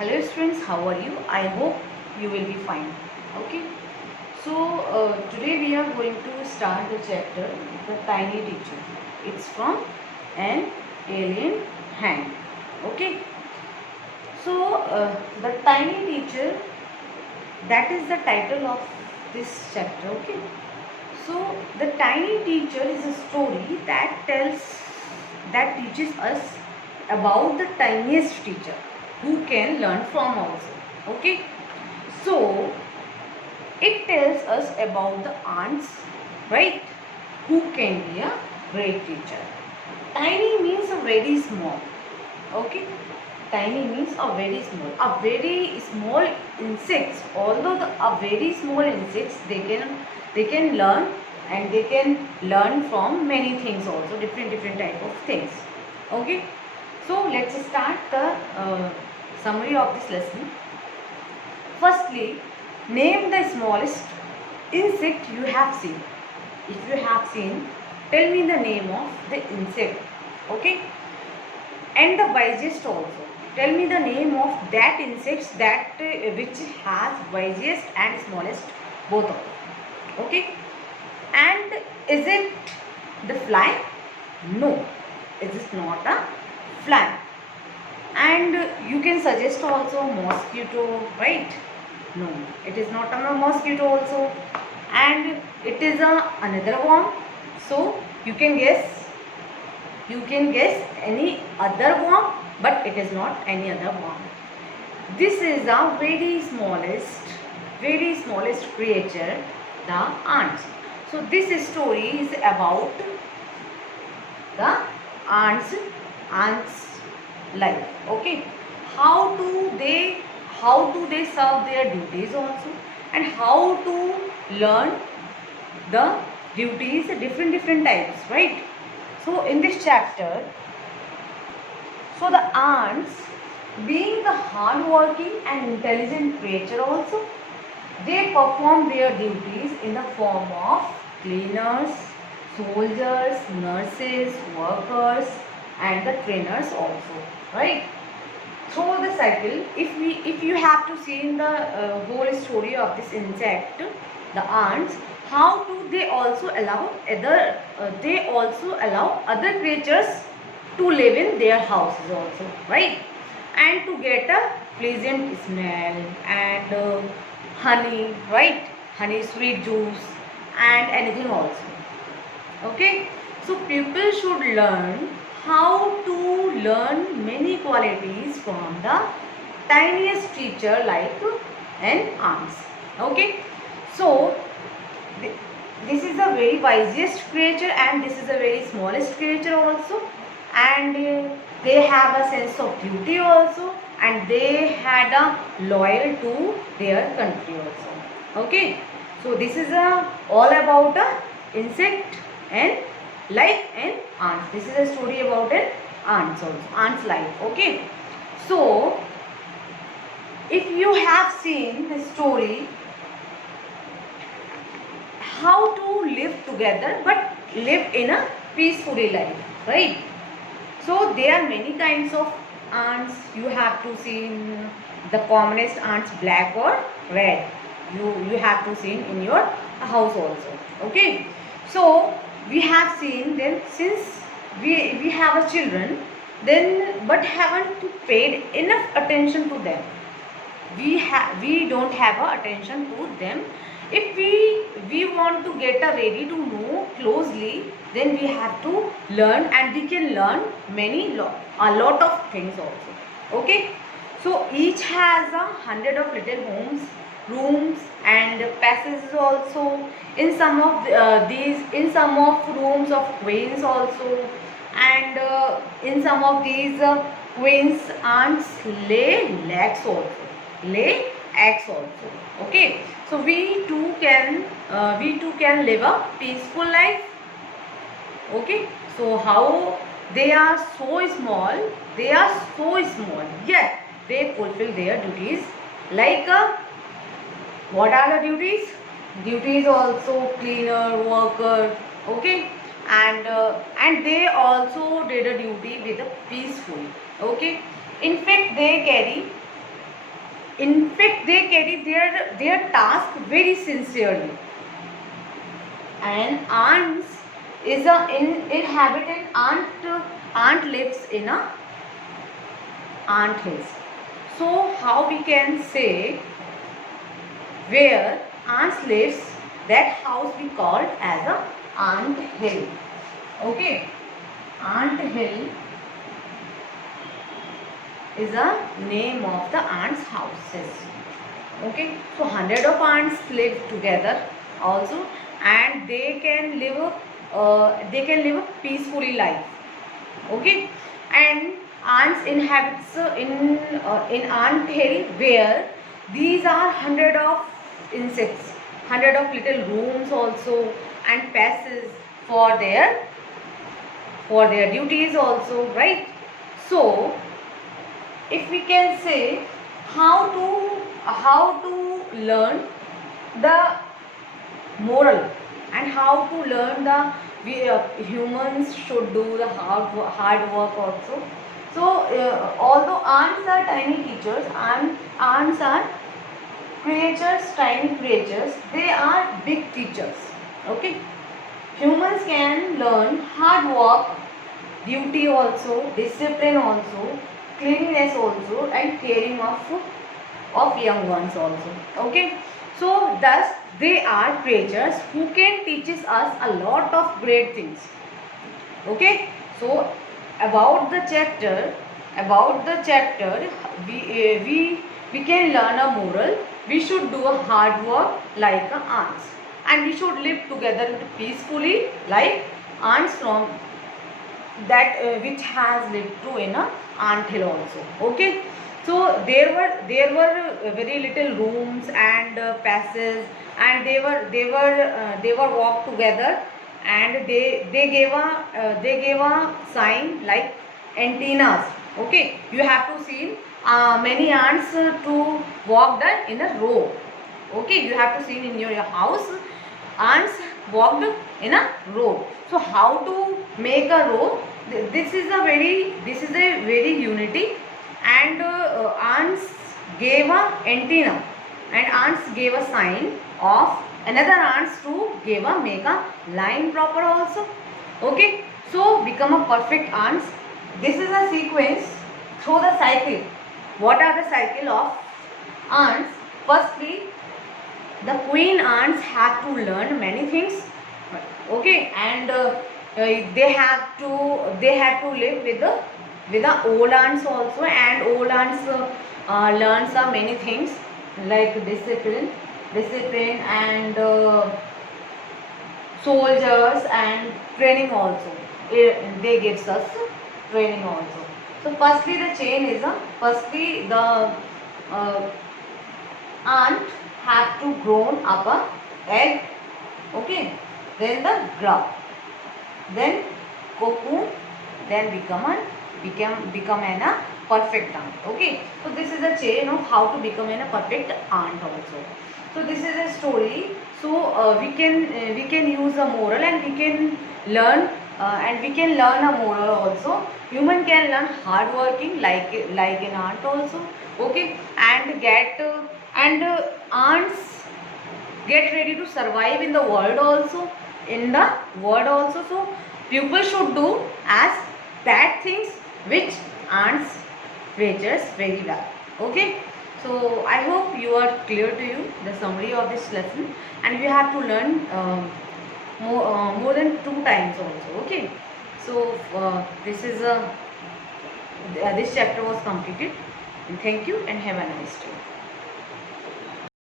Hello students, how are you? I hope you will be fine. Okay. So today we are going to start the chapter The Tiny Teacher. It's from An Alien Hand. Okay. So The Tiny Teacher, that is the title of this chapter. Okay. So The Tiny Teacher is a story that teaches us about the tiniest teacher who can learn from also. Okay. So it tells us about the ants, right, who can be a great teacher. Tiny means a very small. Okay. Tiny means a very small. A very small insects. Although a very small insects, they can learn, and they can learn from many things also, different type of things. Okay. So let's start the summary of this lesson. Firstly, name the smallest insect you have seen. If you have seen, tell me the name of the insect. Okay. And the wisest also. Tell me the name of that insect which has wisest and smallest both of them. Okay. And is it the fly? No, it is not a fly. And you can suggest also mosquito, right? No, it is not a mosquito also. And it is another worm. So you can guess any other worm, but it is not any other worm. This is a very smallest creature, the ants. So this story is about the ants life. Okay. How do they serve their duties also, and how to learn the duties, different types, right? So in this chapter, so the ants, being the hard-working and intelligent creature also, they perform their duties in the form of cleaners, soldiers, nurses, workers, and the trainers also, right? Through the cycle, if you have to see in the whole story of this insect, the ants, how do they also allow other creatures to live in their houses also, right? And to get a pleasant smell and honey, right? Honey, sweet juice, and anything also. Okay. So people should learn how to learn many qualities from the tiniest teacher like an ants. Okay. So this is the very wisest creature, and this is the very smallest creature also, and they have a sense of duty also, and they had a loyal to their country also. Okay. So this is all about insect and like an ant. This is a story about an ants also, ants life. Okay. So if you have seen the story, how to live together but live in a peacefully life, right? So there are many kinds of ants. You have to see the commonest ants, black or red. You have to see in your house also. Okay. So we have seen them since we have a children, then but haven't paid enough attention to them. We don't have a attention to them. If we want to get ready to know closely, then we have to learn, and we can learn a lot of things also. Okay. So each has 100 of little homes, rooms, and passages also. In some of in some of rooms of queens also, and in some of these queens ants lay eggs also. Okay. So we too can live a peaceful life. Okay. So how they are so small, yet they fulfill their duties. Like what are the duties? Duties also cleaner, worker. Okay. And they also did a duty with a peaceful. Okay. In fact, they carry In fact, they carry their task very sincerely. And ants is a inhabitant ant lives in a ant hills. So how we can say where ants lives, that house we called as a ant hill. Okay, ant hill is a name of the ants houses. Okay, so 100 of ants live together also, and they can live a peacefully life. Okay, and ants inhabits in ant hill, where these are 100 of insects, 100 of little rooms also, and passes for their duties also, right? So if we can say how to learn the moral, and how to learn the humans should do the hard work also. So although ants are tiny creatures, ants are tiny creatures, they are big teachers. Okay, humans can learn hard work, duty also, discipline also, cleanliness also, and caring of young ones also. Okay, so thus they are creatures who can teaches us a lot of great things. Okay, so about the chapter we can learn a moral. We should do a hard work like ants, and we should live together peacefully like ants from that which has lived through in a ant hill also. Okay, so there were very little rooms and passes, and they were walked together, and they gave a sign like antennas. Okay, you have to see many ants to walk in a row. Okay, you have to see in your house ants walked in a row. So how to make a row? This is a very unity, and ants gave a antenna, and ants gave a sign of another ants to make a line proper also. Okay, so become a perfect ants. This is a sequence through the cycle. What are the cycle of ants? Firstly, the queen ants have to learn many things. Okay, and they have to live with the old ants also, and old ants learns many things like discipline and soldiers and training also. They gives us training also. So firstly the chain is firstly the ant have to grown up a egg. Okay, then the grub, then cocoon, then become a perfect ant. Okay, so this is a chain of how to become a perfect ant also. So this is a story. So we can use a moral, and we can learn a moral also. Human can learn hard working like an ant also. Okay, and ants get ready to survive in the world also. So people should do as that things which ants creatures very well. Okay, so I hope you are clear to you the summary of this lesson, and we have to learn more than 2 times also. Okay, so this chapter was completed, and thank you and have a nice day.